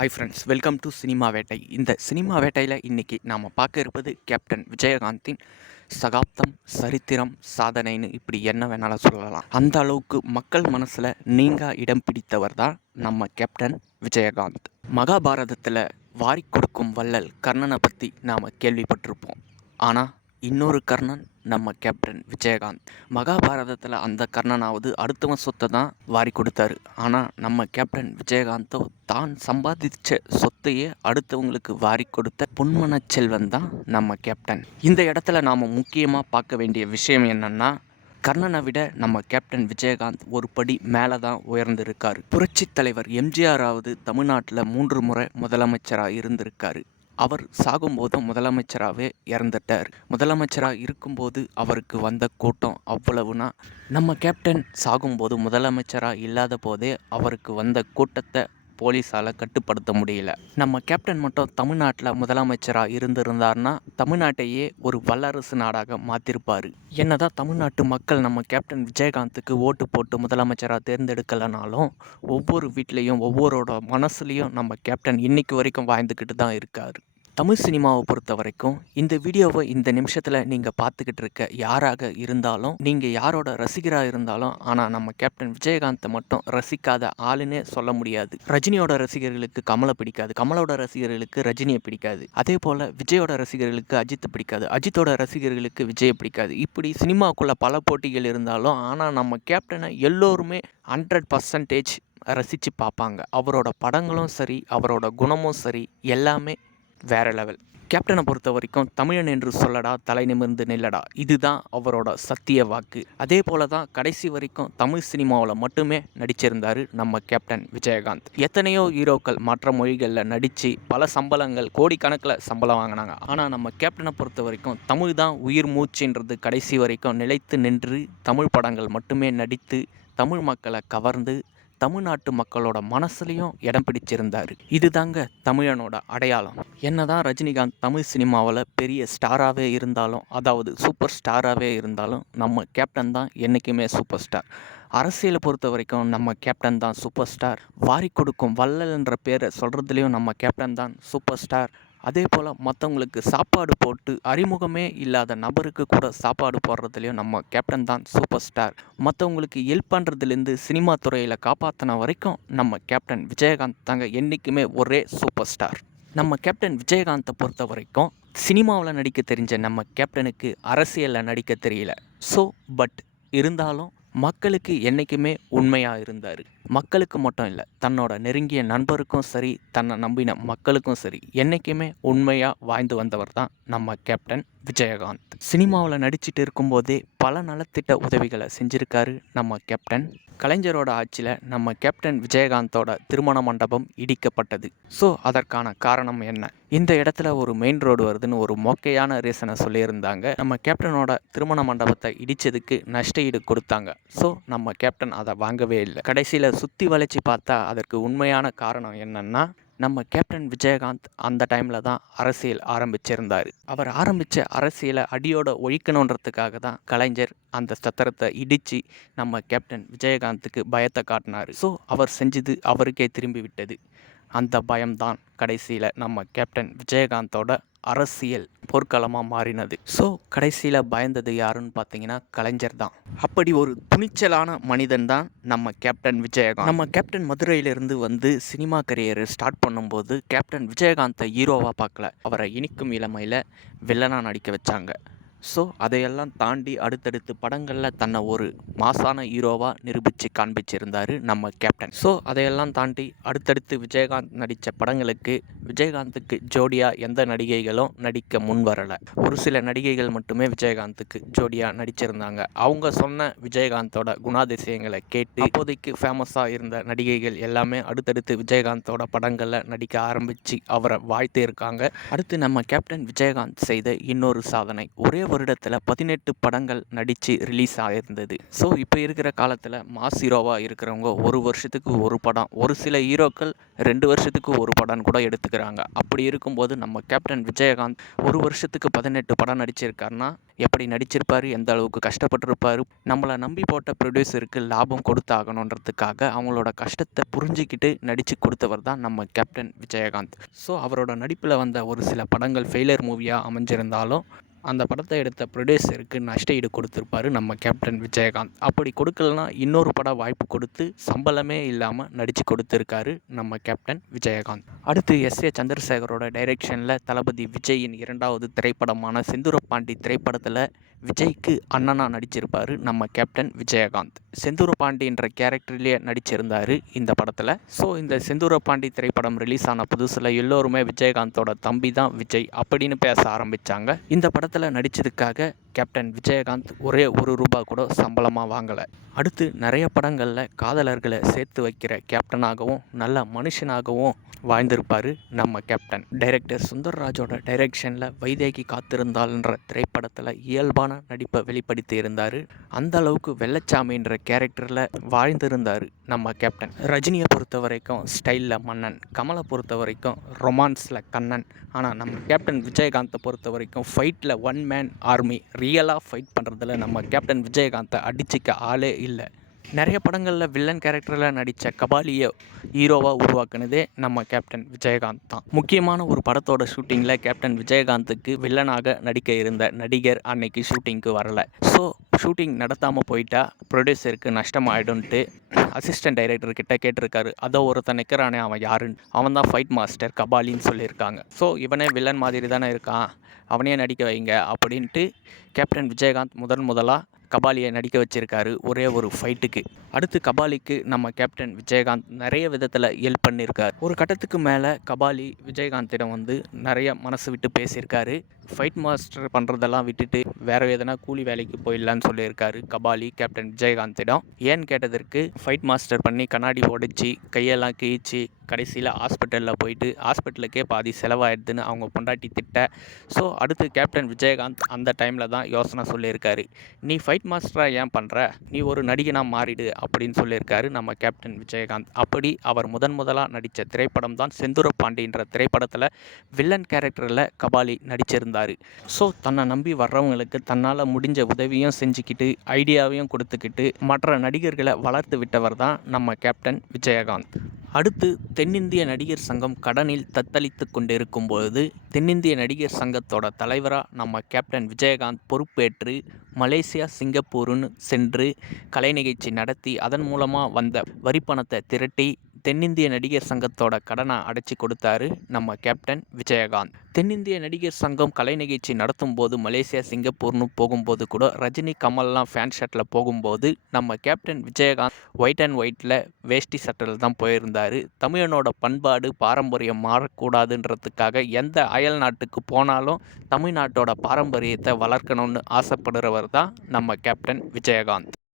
Hi friends, welcome to cinema வேட்டை. இந்த cinema வேட்டையில் இன்றைக்கி நாம் பார்க்க இருப்பது கேப்டன் விஜயகாந்தின் சகாப்தம், சரித்திரம், சாதனைன்னு இப்படி என்ன வேணாலும் சொல்லலாம். அந்த அளவுக்கு மக்கள் மனசில் நீங்கா இடம் பிடித்தவர் தான் நம்ம கேப்டன் விஜயகாந்த். மகாபாரதத்தில் வாரி கொடுக்கும் வள்ளல் கர்ணனை பற்றி நாம் கேள்விப்பட்டிருப்போம். ஆனால் இன்னொரு கர்ணன் நம்ம கேப்டன் விஜயகாந்த். மகாபாரதத்தில் அந்த கர்ணனாவது அடுத்தவன் சொத்தை தான் வாரி கொடுத்தாரு. ஆனால் நம்ம கேப்டன் விஜயகாந்தோ தான் சம்பாதிச்ச சொத்தையே அடுத்தவங்களுக்கு வாரி கொடுத்த பொன்மன செல்வன் தான் நம்ம கேப்டன். இந்த இடத்துல நாம் முக்கியமாக பார்க்க வேண்டிய விஷயம் என்னன்னா, கர்ணனை விட நம்ம கேப்டன் விஜயகாந்த் ஒரு படி மேலே தான் உயர்ந்திருக்காரு. புரட்சி தலைவர் எம்ஜிஆராவது தமிழ்நாட்டில் 3 முறை முதலமைச்சராக இருந்திருக்காரு. அவர் சாகும்போதும் முதலமைச்சராகவே இறந்துட்டார். முதலமைச்சராக இருக்கும்போது அவருக்கு வந்த கூட்டம் அவ்வளவுனா, நம்ம கேப்டன் சாகும்போது முதலமைச்சராக இல்லாத போதே அவருக்கு வந்த கூட்டத்தை போலீஸால் கட்டுப்படுத்த முடியல. நம்ம கேப்டன் மட்டும் தமிழ்நாட்டில் முதலமைச்சராக இருந்திருந்தார்னா தமிழ்நாட்டையே ஒரு வல்லரசு நாடாக மாற்றிருப்பார். என்னதான் தமிழ்நாட்டு மக்கள் நம்ம கேப்டன் விஜயகாந்துக்கு ஓட்டு போட்டு முதலமைச்சராக தேர்ந்தெடுக்கலைனாலும் ஒவ்வொரு வீட்லேயும் ஒவ்வொருவரோட மனசுலேயும் நம்ம கேப்டன் இன்னைக்கு வரைக்கும் வாழ்ந்துக்கிட்டு தான் இருக்கார். தமிழ் சினிமாவை பொறுத்த வரைக்கும் இந்த வீடியோவை இந்த நிமிஷத்தில் நீங்கள் பார்த்துக்கிட்டு இருக்க யாராக இருந்தாலும், நீங்கள் யாரோட ரசிகராக இருந்தாலும், ஆனால் நம்ம கேப்டன் விஜயகாந்தை மட்டும் ரசிக்காத ஆளுன்னே சொல்ல முடியாது. ரஜினியோட ரசிகர்களுக்கு கமலை பிடிக்காது, கமலோட ரசிகர்களுக்கு ரஜினியை பிடிக்காது, அதே போல் விஜயோட ரசிகர்களுக்கு அஜித்தை பிடிக்காது, அஜித்தோட ரசிகர்களுக்கு விஜயை பிடிக்காது. இப்படி சினிமாக்குள்ளே பல போட்டிகள் இருந்தாலும், ஆனால் நம்ம கேப்டனை எல்லோருமே 100% ரசித்து பார்ப்பாங்க. அவரோட படங்களும் சரி, அவரோட குணமும் சரி, எல்லாமே வேற லெவல். கேப்டனை பொறுத்த வரைக்கும் தமிழன் என்று சொல்லடா, தலை நிமிர்ந்து நில்லடா, இதுதான் அவரோட சத்திய வாக்கு. அதே போல தான் கடைசி வரைக்கும் தமிழ் சினிமாவில் மட்டுமே நடிச்சிருந்தார் நம்ம கேப்டன் விஜயகாந்த். எத்தனையோ ஹீரோக்கள் மற்ற மொழிகளில் நடித்து பல சம்பளங்கள், கோடிக்கணக்கில் சம்பளம் வாங்கினாங்க. ஆனால் நம்ம கேப்டனை பொறுத்த வரைக்கும் தமிழ் தான் உயிர் மூச்சுன்றது கடைசி வரைக்கும் நிலைத்து நின்று தமிழ் படங்கள் மட்டுமே நடித்து தமிழ் மக்களை கவர்ந்து தமிழ்நாட்டு மக்களோட மனசுலையும் இடம் பிடிச்சிருந்தார். இதுதாங்க தமிழனோட அடையாளம். என்னதான் ரஜினிகாந்த் தமிழ் சினிமாவில் பெரிய ஸ்டாராகவே இருந்தாலும், அதாவது சூப்பர் ஸ்டாராகவே இருந்தாலும், நம்ம கேப்டன் தான் என்றைக்குமே சூப்பர் ஸ்டார். அரசியலை பொறுத்த வரைக்கும் நம்ம கேப்டன் தான் சூப்பர் ஸ்டார். வாரி கொடுக்கும் வள்ளல் என்ற பேரை சொல்கிறதுலேயும் நம்ம கேப்டன் தான் சூப்பர் ஸ்டார். அதே போல் மற்றவங்களுக்கு சாப்பாடு போட்டு அறிமுகமே இல்லாத நபருக்கு கூட சாப்பாடு போடுறதுலையும் நம்ம கேப்டன் தான் சூப்பர் ஸ்டார். மற்றவங்களுக்கு ஹெல்ப் பண்ணுறதுலேருந்து சினிமா துறையில் காப்பாற்றின வரைக்கும் நம்ம கேப்டன் விஜயகாந்த் தாங்க என்றைக்குமே ஒரே சூப்பர் ஸ்டார். நம்ம கேப்டன் விஜயகாந்தை பொறுத்த வரைக்கும் சினிமாவில் நடிக்க தெரிஞ்ச நம்ம கேப்டனுக்கு அரசியலில் நடிக்க தெரியல. பட் இருந்தாலும் மக்களுக்கு என்றைக்குமே உண்மையாக இருந்தார். மக்களுக்கு மட்டும் இல்லை, தன்னோட நெருங்கிய நண்பருக்கும் சரி, தன்னை நம்பின மக்களுக்கும் சரி, என்றைக்குமே உண்மையாக வாழ்ந்து வந்தவர் தான் நம்ம கேப்டன் விஜயகாந்த். சினிமாவில் நடிச்சிட்டு இருக்கும்போதே பல நலத்திட்ட உதவிகளை செஞ்சுருக்காரு நம்ம கேப்டன். கலைஞரோட ஆட்சியில் நம்ம கேப்டன் விஜயகாந்தோட திருமண மண்டபம் இடிக்கப்பட்டது. அதற்கான காரணம் என்ன? இந்த இடத்துல ஒரு மெயின் ரோடு வருதுன்னு ஒரு மொக்கையான ரீசனை சொல்லியிருந்தாங்க. நம்ம கேப்டனோட திருமண மண்டபத்தை இடித்ததுக்கு நஷ்ட ஈடு கொடுத்தாங்க. நம்ம கேப்டன் அதை வாங்கவே இல்லை. கடைசியில் சுற்றி வளைச்சி பார்த்தா அதற்கு உண்மையான காரணம் என்னன்னா, நம்ம கேப்டன் விஜயகாந்த் அந்த டைமில் தான் அரசியல் ஆரம்பிச்சிருந்தார். அவர் ஆரம்பித்த அரசியலை அடியோட ஒழிக்கணுன்றதுக்காக தான் கலைஞர் அந்த சத்திரத்தை இடித்து நம்ம கேப்டன் விஜயகாந்துக்கு பயத்தை காட்டினார். அவர் செஞ்சது அவருக்கே திரும்பி விட்டது. அந்த பயம்தான் கடைசியில் நம்ம கேப்டன் விஜயகாந்தோட அரசியல் போர்க்களமாக மாறினது. கடைசியில் பயந்தது யாருன்னு பார்த்தீங்கன்னா கலைஞர் தான். அப்படி ஒரு துணிச்சலான மனிதன் தான் நம்ம கேப்டன் விஜயகாந்த். நம்ம கேப்டன் மதுரையிலிருந்து வந்து சினிமா கரியரை ஸ்டார்ட் பண்ணும்போது கேப்டன் விஜயகாந்தை ஹீரோவாக பார்க்கல, அவரை இனிக்கும் இளமையில் வில்லனாக நடிக்க வச்சாங்க. அதையெல்லாம் தாண்டி அடுத்தடுத்து படங்களில் தன்னை ஒரு மாசான ஹீரோவாக நிரூபித்து காண்பிச்சிருந்தார் நம்ம கேப்டன். அதையெல்லாம் தாண்டி அடுத்தடுத்து விஜயகாந்த் நடித்த படங்களுக்கு விஜயகாந்துக்கு ஜோடியாக எந்த நடிகைகளும் நடிக்க முன் வரலை. ஒரு சில நடிகைகள் மட்டுமே விஜயகாந்துக்கு ஜோடியாக நடிச்சிருந்தாங்க. அவங்க சொன்ன விஜயகாந்தோட குணாதிசயங்களை கேட்டு அப்போதைக்கு ஃபேமஸாக இருந்த நடிகைகள் எல்லாமே அடுத்தடுத்து விஜயகாந்தோட படங்களில் நடிக்க ஆரம்பித்து அவரை வாழ்த்து இருக்காங்க. அடுத்து நம்ம கேப்டன் விஜயகாந்த் செய்த இன்னொரு சாதனை, ஒரே வருடத்தில் 18 படங்கள் நடித்து ரிலீஸ் ஆகிருந்தது. ஸோ இப்போ இருக்கிற காலத்தில் மாஸ் ஹீரோவாக இருக்கிறவங்க ஒரு வருஷத்துக்கு ஒரு படம், ஒரு சில ஹீரோக்கள் 2 வருஷத்துக்கு ஒரு படம் கூட எடுத்துக்கிறாங்க. அப்படி இருக்கும்போது நம்ம கேப்டன் விஜயகாந்த் ஒரு வருஷத்துக்கு 18 படம் நடிச்சிருக்காருன்னா எப்படி நடிச்சிருப்பார், எந்த அளவுக்கு கஷ்டப்பட்டிருப்பார், நம்மளை நம்பி போட்ட ப்ரொடியூசருக்கு லாபம் கொடுத்தாகணுன்றதுக்காக அவங்களோட கஷ்டத்தை புரிஞ்சிக்கிட்டு நடித்து கொடுத்தவர் தான் நம்ம கேப்டன் விஜயகாந்த். ஸோ அவரோட நடிப்பில் வந்த ஒரு சில படங்கள் ஃபெயிலியர் மூவியாக அமைஞ்சிருந்தாலும் அந்த படத்தை எடுத்த ப்ரொடியூசருக்கு நஷ்ட ஈடு கொடுத்துருப்பாரு நம்ம கேப்டன் விஜயகாந்த். அப்படி கொடுக்கலனா இன்னொரு படம் வாய்ப்பு கொடுத்து சம்பளமே இல்லாமல் நடித்து கொடுத்துருக்காரு நம்ம கேப்டன் விஜயகாந்த். அடுத்து எஸ்.ஏ. சந்திரசேகரோட டைரெக்ஷனில் தளபதி விஜயின் 2வது திரைப்படமான செந்தூரப்பாண்டி திரைப்படத்தில் விஜய்க்கு அண்ணனாக நடிச்சிருப்பார் நம்ம கேப்டன் விஜயகாந்த். செந்தூரப்பாண்டின்ற கேரக்டர்லேயே நடிச்சிருந்தார் இந்த படத்தில். ஸோ இந்த செந்தூரப்பாண்டி திரைப்படம் ரிலீஸ் ஆன புதுசில் எல்லோருமே விஜயகாந்தோட தம்பி தான் விஜய் அப்படின்னு பேச ஆரம்பித்தாங்க. இந்த படத்தில் நடித்ததுக்காக கேப்டன் விஜயகாந்த் ஒரே ₹1 கூட சம்பளமாக வாங்கலை. அடுத்து நிறைய படங்களில் காதலர்களை சேர்த்து வைக்கிற கேப்டனாகவும் நல்ல மனுஷனாகவும் வாழ்ந்திருப்பார் நம்ம கேப்டன். டைரக்டர் சுந்தர்ராஜோட டைரெக்ஷனில் வைதேகி காத்திருந்தாள்ன்ற திரைப்படத்தில் இயல்பான நடிப்பை வெளிப்படுத்தி இருந்தார். அந்த அளவுக்கு வெள்ளச்சாமின்ற கேரக்டரில் வாழ்ந்திருந்தார் நம்ம கேப்டன். ரஜினியை பொறுத்த வரைக்கும் ஸ்டைலில் மன்னன், கமலை பொறுத்த வரைக்கும் ரொமான்ஸில் கண்ணன். ஆனால் நம்ம கேப்டன் விஜயகாந்தை பொறுத்த வரைக்கும் ஃபைட்டில் ஒன் மேன் ஆர்மி, ரியலாக ஃபைட் பண்ணுறதுல நம்ம கேப்டன் விஜயகாந்தை அடிச்சிக்க ஆளே இல்லை. நிறைய படங்களில் வில்லன் கேரக்டரில் நடித்த கபாலியை ஹீரோவாக உருவாக்குனதே நம்ம கேப்டன் விஜயகாந்த் தான். முக்கியமான ஒரு படத்தோட ஷூட்டிங்கில் கேப்டன் விஜயகாந்துக்கு வில்லனாக நடிக்க இருந்த நடிகர் அன்னைக்கு ஷூட்டிங்க்கு வரலை. ஸோ ஷூட்டிங் நடத்தாமல் போயிட்டா ப்ரொடியூசருக்கு நஷ்டமாயிடும்ட்டு அசிஸ்டன்ட் டைரக்டர்கிட்ட கேட்டிருக்காரு. அதோ ஒருத்தன் நிற்கிறானே அவன் யாருன்னு, அவன் தான் ஃபைட் மாஸ்டர் கபாலின்னு சொல்லியிருக்காங்க. ஸோ இவனே வில்லன் மாதிரி தானே இருக்கான், அவனே நடிக்க வைங்க அப்படின்ட்டு கேப்டன் விஜயகாந்த் முதலாக கபாலியை நடிக்க வச்சிருக்காரு ஒரே ஒரு ஃபைட்டுக்கு. அடுத்து கபாலிக்கு நம்ம கேப்டன் விஜயகாந்த் நிறைய விதத்தில் ஹெல்ப் பண்ணியிருக்கார். ஒரு கட்டத்துக்கு மேலே கபாலி விஜயகாந்திடம் வந்து நிறைய மனசு விட்டு பேசியிருக்காரு. ஃபைட் மாஸ்டர் பண்ணுறதெல்லாம் விட்டுட்டு வேறு எதனா கூலி வேலைக்கு போயிடலான்னு சொல்லியிருக்காரு கபாலி கேப்டன் விஜயகாந்திடம். ஏன்னு கேட்டதற்கு ஃபைட் மாஸ்டர் பண்ணி கண்ணாடி உடைச்சி கையெல்லாம் கிழிச்சு கடைசியில் ஹாஸ்பிட்டலில் போயிட்டு ஹாஸ்பிட்டலுக்கே பாதி செலவாயிடுதுன்னு அவங்க பொண்டாட்டி திட்ட. ஸோ அடுத்து கேப்டன் விஜயகாந்த் அந்த டைமில் தான் யோசனை சொல்லியிருக்காரு, நீ ஃபைட் மாஸ்டராக ஏன் பண்ணுற, நீ ஒரு நடிகனாக மாறிடு அப்படின்னு சொல்லியிருக்காரு நம்ம கேப்டன் விஜயகாந்த். அப்படி அவர் முதலாக நடித்த திரைப்படம் தான் செந்தூரப்பாண்டின்ற திரைப்படத்தில் வில்லன் கேரக்டரில் கபாலி நடிச்சிருந்தார். ஸோ தன்னை நம்பி வர்றவங்களுக்கு தன்னால் முடிஞ்ச உதவியும் செஞ்சுக்கிட்டு ஐடியாவையும் கொடுத்துக்கிட்டு மற்ற நடிகர்களை வளர்த்து விட்டவர் தான் நம்ம கேப்டன் விஜயகாந்த். அடுத்து தென்னிந்திய நடிகர் சங்கம் கடனில் தத்தளித்து கொண்டிருக்கும் பொழுது தென்னிந்திய நடிகர் சங்கத்தோட தலைவராக நம்ம கேப்டன் விஜயகாந்த் பொறுப்பேற்று மலேசியா, சிங்கப்பூருன்னு சென்று கலை நிகழ்ச்சி நடத்தி அதன் மூலமாக வந்த வரிப்பணத்தை திரட்டி தென்னிந்திய நடிகர் சங்கத்தோட கடனை அடைச்சி கொடுத்தாரு நம்ம கேப்டன் விஜயகாந்த். தென்னிந்திய நடிகர் சங்கம் கலை நிகழ்ச்சி நடத்தும் போது மலேசியா, சிங்கப்பூர்னு போகும்போது கூட ரஜினி, கமல்லாம் ஃபேன் ஷர்ட்டில் போகும்போது நம்ம கேப்டன் விஜயகாந்த் ஒயிட் அண்ட் ஒயிட்டில் வேஷ்டி சட்டையில் தான் போயிருந்தார். தமிழனோட பண்பாடு பாரம்பரியம் மாறக்கூடாதுன்றதுக்காக எந்த அயல் நாட்டுக்கு போனாலும் தமிழ்நாட்டோட பாரம்பரியத்தை வளர்க்கணும்னு ஆசைப்படுறவர் தான் நம்ம கேப்டன் விஜயகாந்த்.